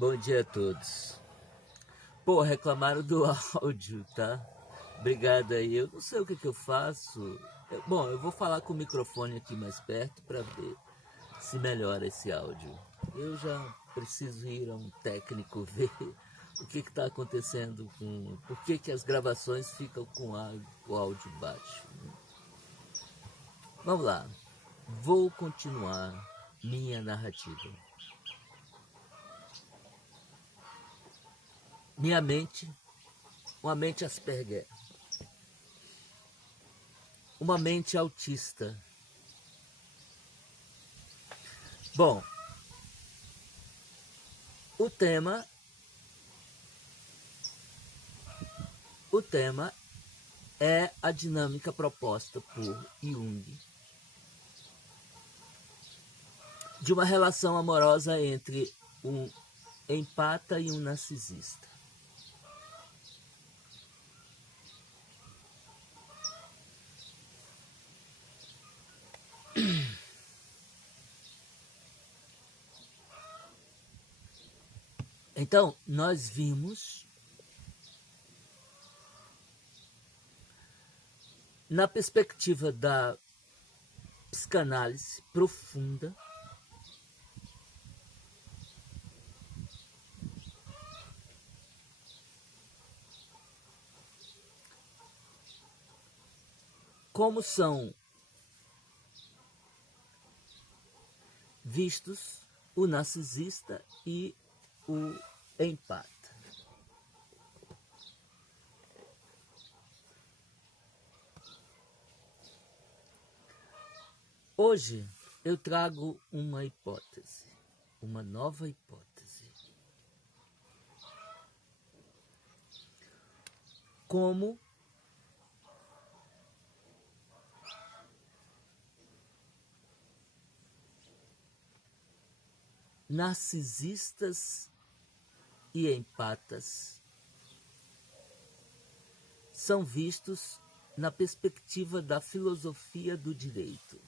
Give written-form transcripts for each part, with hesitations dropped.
Bom dia a todos. Pô, reclamaram do áudio, tá? Obrigado aí. Eu não sei o que eu faço. Bom, eu vou falar com o microfone aqui mais perto para ver se melhora esse áudio. Eu já preciso ir a um técnico ver o que está acontecendo com... Por que as gravações ficam com o áudio baixo. Vamos lá. Vou continuar minha narrativa. Minha mente, uma mente Asperger, uma mente autista. Bom, o tema é a dinâmica proposta por Jung de uma relação amorosa entre um empata e um narcisista. Então, nós vimos, na perspectiva da psicanálise profunda, como são vistos o narcisista e o empata. Hoje eu trago uma hipótese, uma nova hipótese. Como narcisistas e empatas são vistos na perspectiva da filosofia do direito.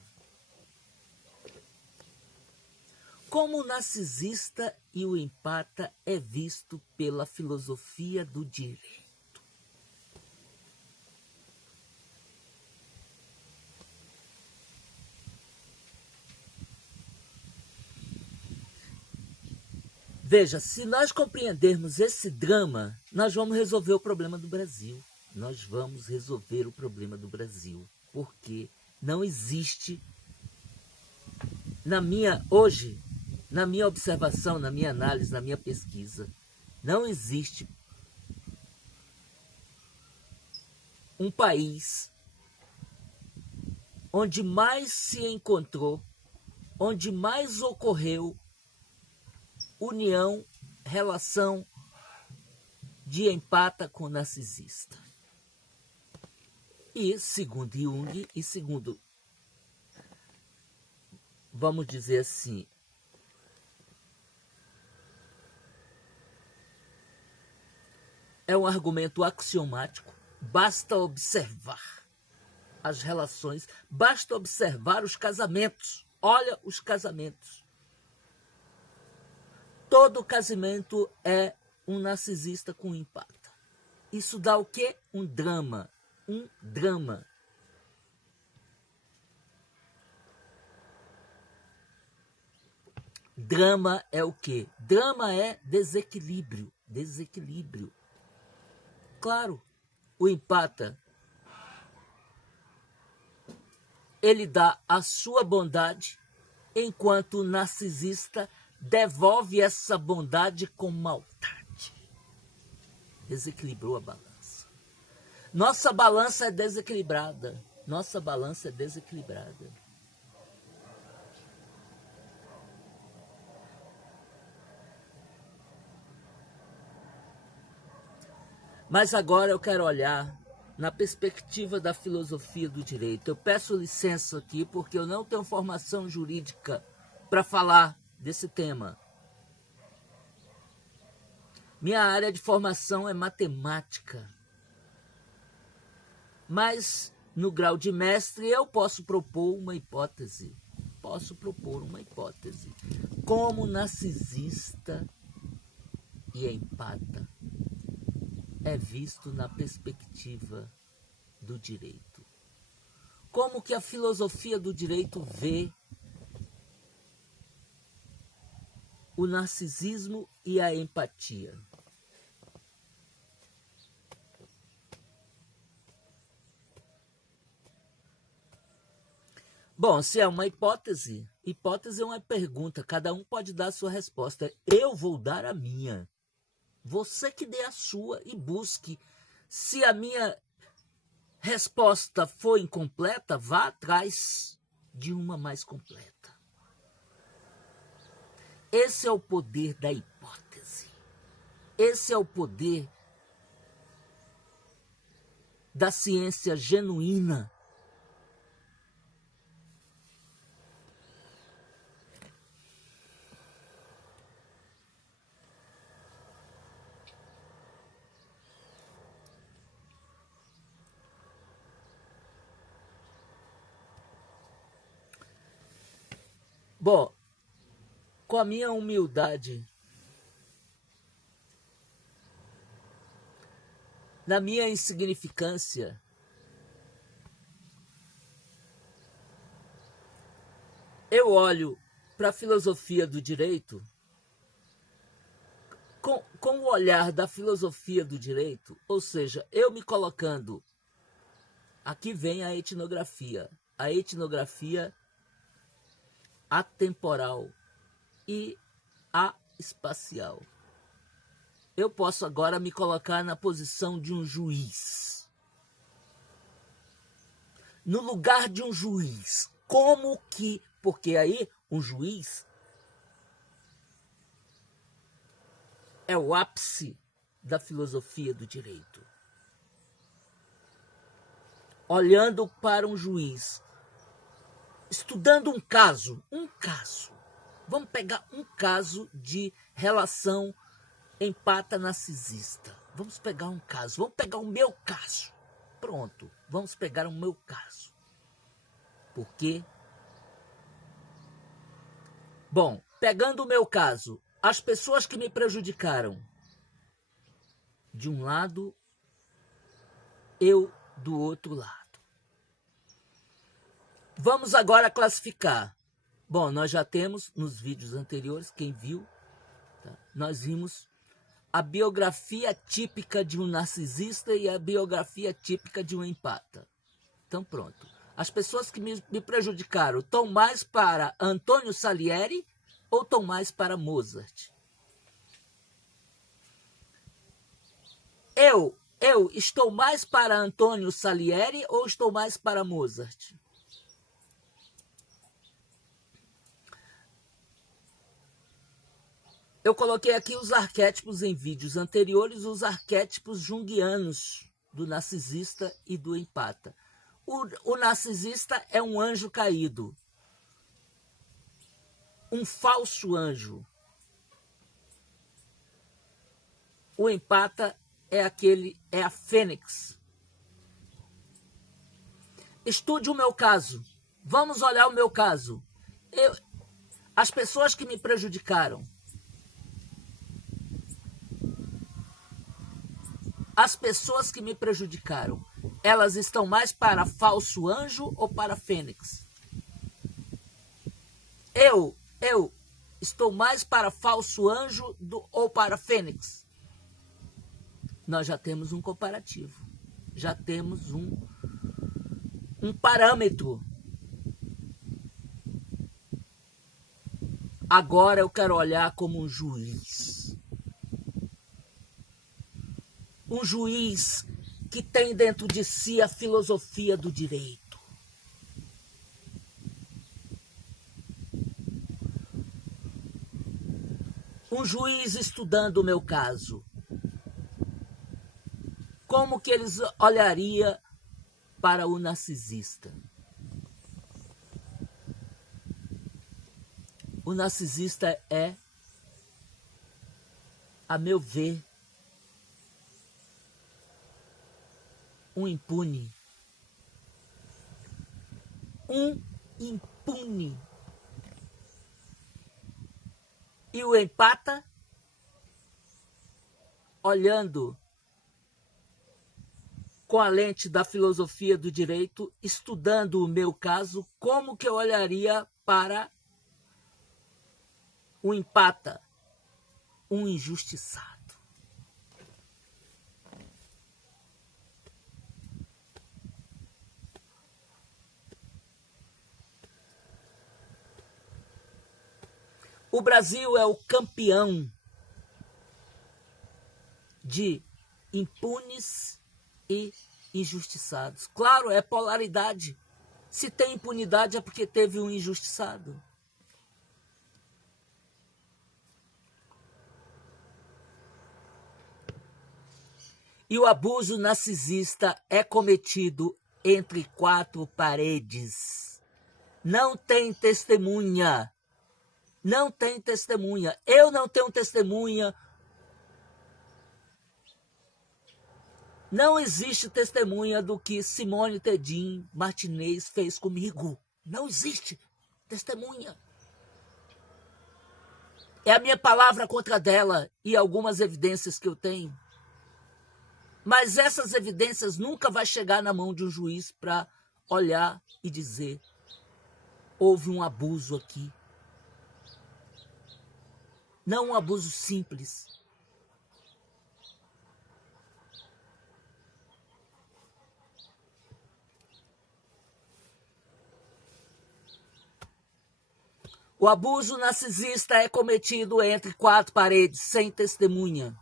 Como o narcisista e o empata é visto pela filosofia do direito. Veja, se nós compreendermos esse drama, nós vamos resolver o problema do Brasil. Nós vamos resolver o problema do Brasil. Porque não existe, hoje, na minha observação, na minha análise, na minha pesquisa, não existe um país onde mais se encontrou, onde mais ocorreu união, relação de empata com narcisista. E, segundo Jung, e segundo, vamos dizer assim, é um argumento axiomático, basta observar as relações, basta observar os casamentos. Olha os casamentos. Todo casamento é um narcisista com empata. Isso dá o quê? Um drama. Um drama. Drama é o quê? Drama é desequilíbrio. Desequilíbrio. Claro, o empata, ele dá a sua bondade, enquanto o narcisista devolve essa bondade com maldade. Desequilibrou a balança. Nossa balança é desequilibrada. Nossa balança é desequilibrada. Mas agora eu quero olhar na perspectiva da filosofia do direito. Eu peço licença aqui porque eu não tenho formação jurídica para falar desse tema. Minha área de formação é matemática. Mas, no grau de mestre, eu posso propor uma hipótese. Como narcisista e empata é visto na perspectiva do direito. Como que a filosofia do direito vê o narcisismo e a empatia? Bom, se é uma hipótese é uma pergunta, cada um pode dar a sua resposta. Eu vou dar a minha. Você que dê a sua e busque. Se a minha resposta for incompleta, vá atrás de uma mais completa. Esse é o poder da hipótese. Esse é o poder da ciência genuína. Bom, com a minha humildade, na minha insignificância, eu olho para a filosofia do direito com o olhar da filosofia do direito, ou seja, eu me colocando, aqui vem a etnografia atemporal e espacial. Eu posso agora me colocar na posição de um juiz. No lugar de um juiz. Como que... Porque aí um juiz é o ápice da filosofia do direito. Olhando para um juiz, estudando um caso. Vamos pegar um caso de relação empata-narcisista. Vamos pegar um caso. Vamos pegar o meu caso. Pronto. Vamos pegar o meu caso. Por quê? Bom, pegando o meu caso, as pessoas que me prejudicaram, de um lado, eu do outro lado. Vamos agora classificar. Bom, nós já temos nos vídeos anteriores, quem viu, tá? Nós vimos a biografia típica de um narcisista e a biografia típica de um empata. Então pronto. As pessoas que me prejudicaram estão mais para Antônio Salieri ou estão mais para Mozart? Eu estou mais para Antônio Salieri ou estou mais para Mozart? Eu coloquei aqui os arquétipos em vídeos anteriores, os arquétipos junguianos do narcisista e do empata. O narcisista é um anjo caído, um falso anjo. O empata é a fênix. Estude o meu caso. Vamos olhar o meu caso. As pessoas que me prejudicaram, elas estão mais para falso anjo ou para fênix? Eu estou mais para falso anjo ou para fênix? Nós já temos um comparativo. Já temos um parâmetro. Agora eu quero olhar como um juiz. Um juiz que tem dentro de si a filosofia do direito. Um juiz estudando o meu caso. Como que eles olhariam para o narcisista? O narcisista é, a meu ver, um impune. E o empata olhando com a lente da filosofia do direito, estudando o meu caso, como que eu olharia para um empata, um injustiçado. O Brasil é o campeão de impunes e injustiçados. Claro, é polaridade. Se tem impunidade é porque teve um injustiçado. E o abuso narcisista é cometido entre quatro paredes. Não tem testemunha. Não tem testemunha. Eu não tenho testemunha. Não existe testemunha do que Simone Tedim Martinez fez comigo. Não existe testemunha. É a minha palavra contra dela e algumas evidências que eu tenho. Mas essas evidências nunca vão chegar na mão de um juiz para olhar e dizer: houve um abuso aqui. Não um abuso simples. O abuso narcisista é cometido entre quatro paredes, sem testemunha.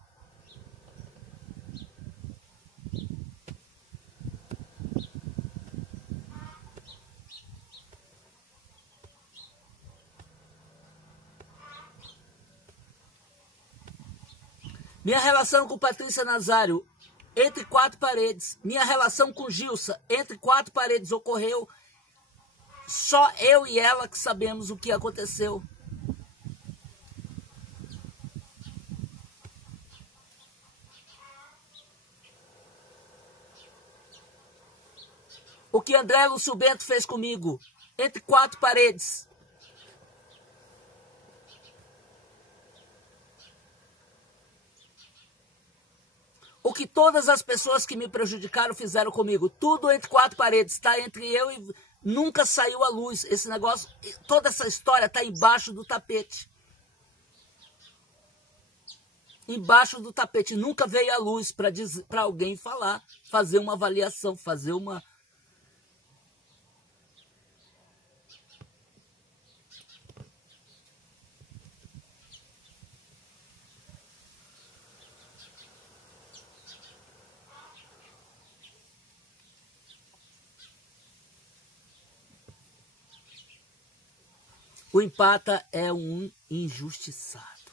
Minha relação com Patrícia Nazário, entre quatro paredes. Minha relação com Gilsa, entre quatro paredes, ocorreu. Só eu e ela que sabemos o que aconteceu. O que André Lúcio Bento fez comigo, entre quatro paredes. O que todas as pessoas que me prejudicaram fizeram comigo, tudo entre quatro paredes, está entre eu e... Nunca saiu à luz esse negócio, toda essa história está embaixo do tapete. Embaixo do tapete, nunca veio à luz para alguém falar, fazer uma avaliação, fazer uma... O empata é um injustiçado.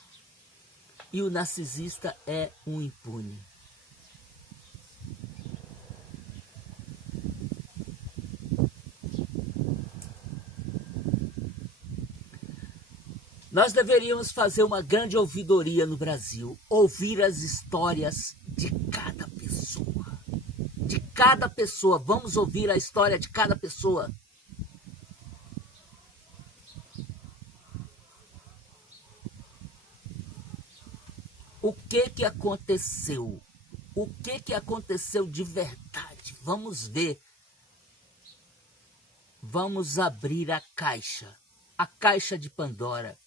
E o narcisista é um impune. Nós deveríamos fazer uma grande ouvidoria no Brasil. Ouvir as histórias de cada pessoa. De cada pessoa. Vamos ouvir a história de cada pessoa. O que aconteceu? O que aconteceu de verdade? Vamos ver. Vamos abrir a caixa de Pandora.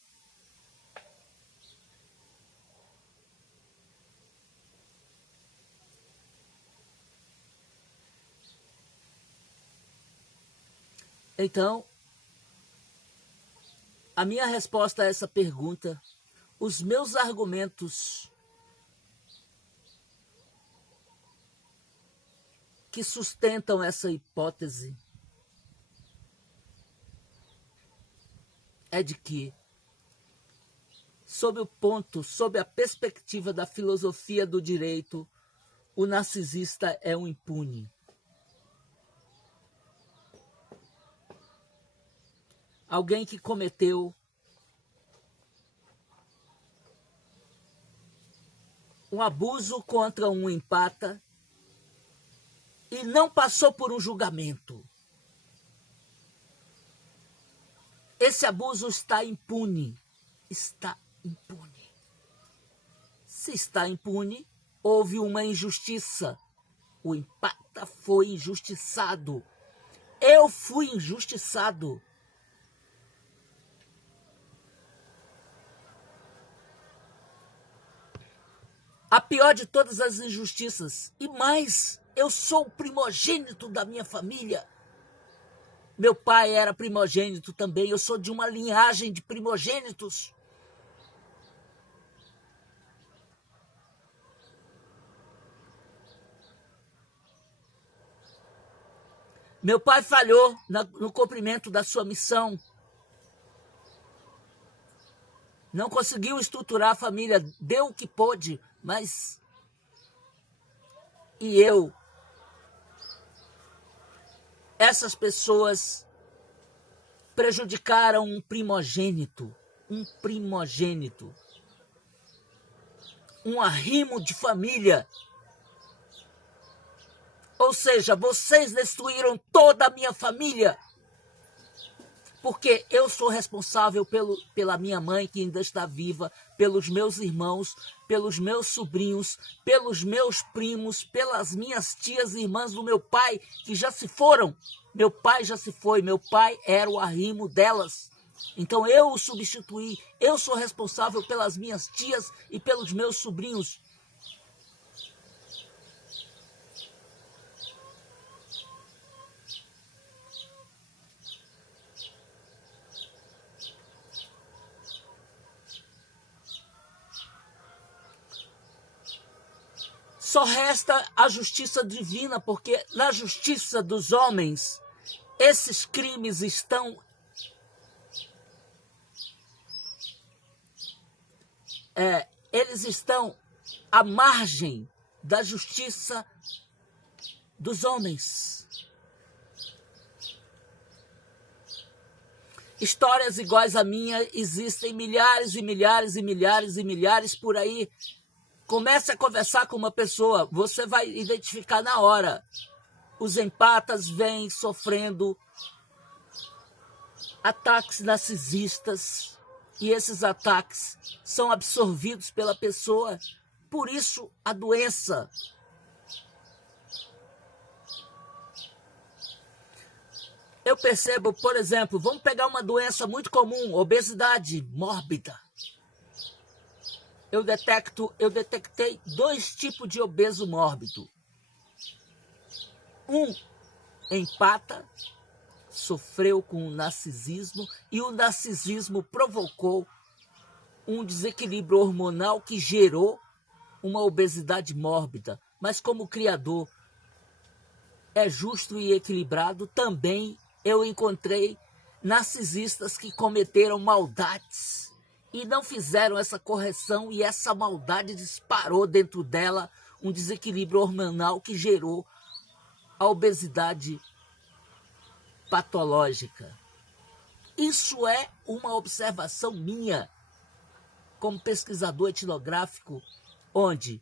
Então, a minha resposta a essa pergunta, os meus argumentos que sustentam essa hipótese é de que, sob a perspectiva da filosofia do direito, o narcisista é um impune. Alguém que cometeu um abuso contra um empata e não passou por um julgamento. Esse abuso está impune. Está impune. Se está impune, houve uma injustiça. O Empata foi injustiçado. Eu fui injustiçado. A pior de todas as injustiças. E mais, eu sou o primogênito da minha família. Meu pai era primogênito também. Eu sou de uma linhagem de primogênitos. Meu pai falhou no cumprimento da sua missão. Não conseguiu estruturar a família, deu o que pôde, mas... E eu? Essas pessoas prejudicaram um primogênito, um arrimo de família. Ou seja, vocês destruíram toda a minha família. Porque eu sou responsável pela minha mãe, que ainda está viva, pelos meus irmãos, pelos meus sobrinhos, pelos meus primos, pelas minhas tias e irmãs do meu pai, que já se foram. Meu pai já se foi, meu pai era o arrimo delas. Então eu o substituí, eu sou responsável pelas minhas tias e pelos meus sobrinhos. Só resta a justiça divina, porque na justiça dos homens, esses crimes estão eles estão à margem da justiça dos homens. Histórias iguais à minha existem milhares e milhares e milhares e milhares por aí. Comece a conversar com uma pessoa, você vai identificar na hora. Os empatas vêm sofrendo ataques narcisistas e esses ataques são absorvidos pela pessoa. Por isso, a doença. Eu percebo, por exemplo, vamos pegar uma doença muito comum, obesidade mórbida. Eu detectei 2 tipos de obeso mórbido. Um empata, sofreu com o narcisismo e o narcisismo provocou um desequilíbrio hormonal que gerou uma obesidade mórbida. Mas como criador é justo e equilibrado, também eu encontrei narcisistas que cometeram maldades e não fizeram essa correção e essa maldade disparou dentro dela um desequilíbrio hormonal que gerou a obesidade patológica. Isso é uma observação minha como pesquisador etnográfico, onde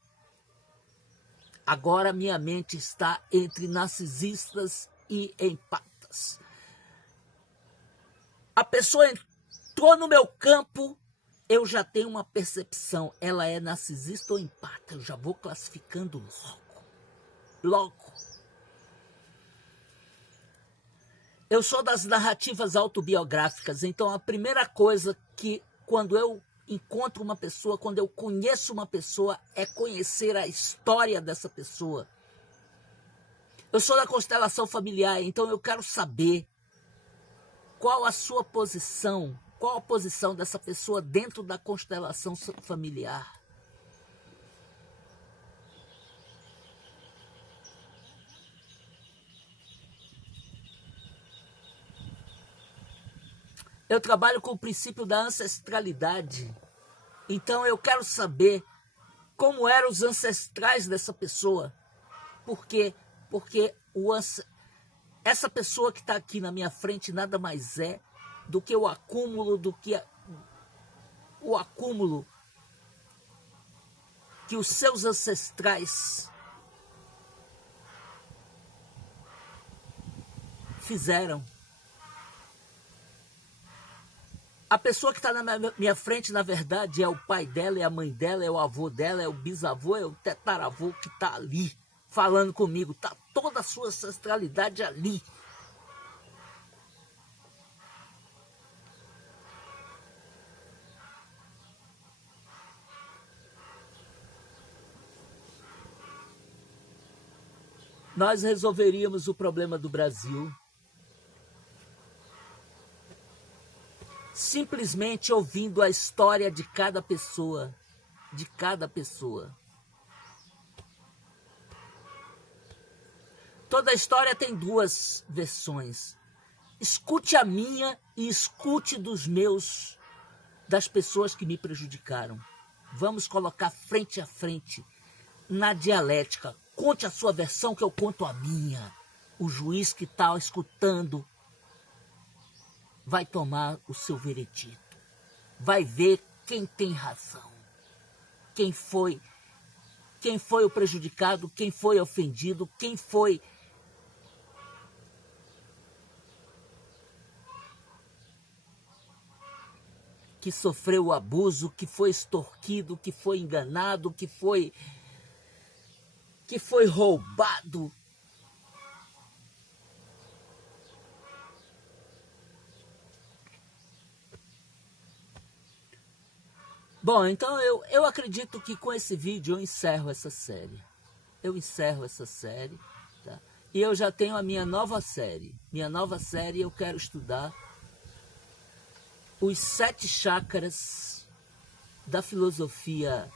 agora minha mente está entre narcisistas e empatas. A pessoa entrou no meu campo, eu já tenho uma percepção, ela é narcisista ou empata, eu já vou classificando logo. Eu sou das narrativas autobiográficas, então a primeira coisa que quando eu encontro uma pessoa, quando eu conheço uma pessoa, é conhecer a história dessa pessoa. Eu sou da constelação familiar, então eu quero saber qual a sua posição, qual a posição dessa pessoa dentro da constelação familiar. Eu trabalho com o princípio da ancestralidade. Então eu quero saber como eram os ancestrais dessa pessoa. Por quê? Porque essa pessoa que está aqui na minha frente nada mais é do que o acúmulo que os seus ancestrais fizeram. A pessoa que está na minha frente, na verdade, é o pai dela, é a mãe dela, é o avô dela, é o bisavô, é o tetaravô que está ali falando comigo. Está toda a sua ancestralidade ali. Nós resolveríamos o problema do Brasil simplesmente ouvindo a história de cada pessoa, de cada pessoa. Toda história tem duas versões. Escute a minha e escute das pessoas que me prejudicaram. Vamos colocar frente a frente na dialética. Conte a sua versão que eu conto a minha. O juiz que está escutando vai tomar o seu veredito. Vai ver quem tem razão. Quem foi o prejudicado, quem foi ofendido, quem foi que sofreu o abuso, que foi extorquido, que foi enganado, que foi roubado. Bom, então eu acredito que com esse vídeo eu encerro essa série. Tá? E eu já tenho a minha nova série. Minha nova série eu quero estudar os 7 chakras da filosofia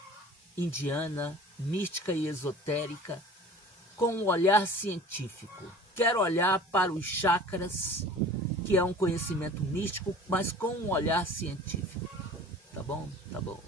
indiana, mística e esotérica, com um olhar científico. Quero olhar para os chakras, que é um conhecimento místico, mas com um olhar científico. Tá bom? Tá bom.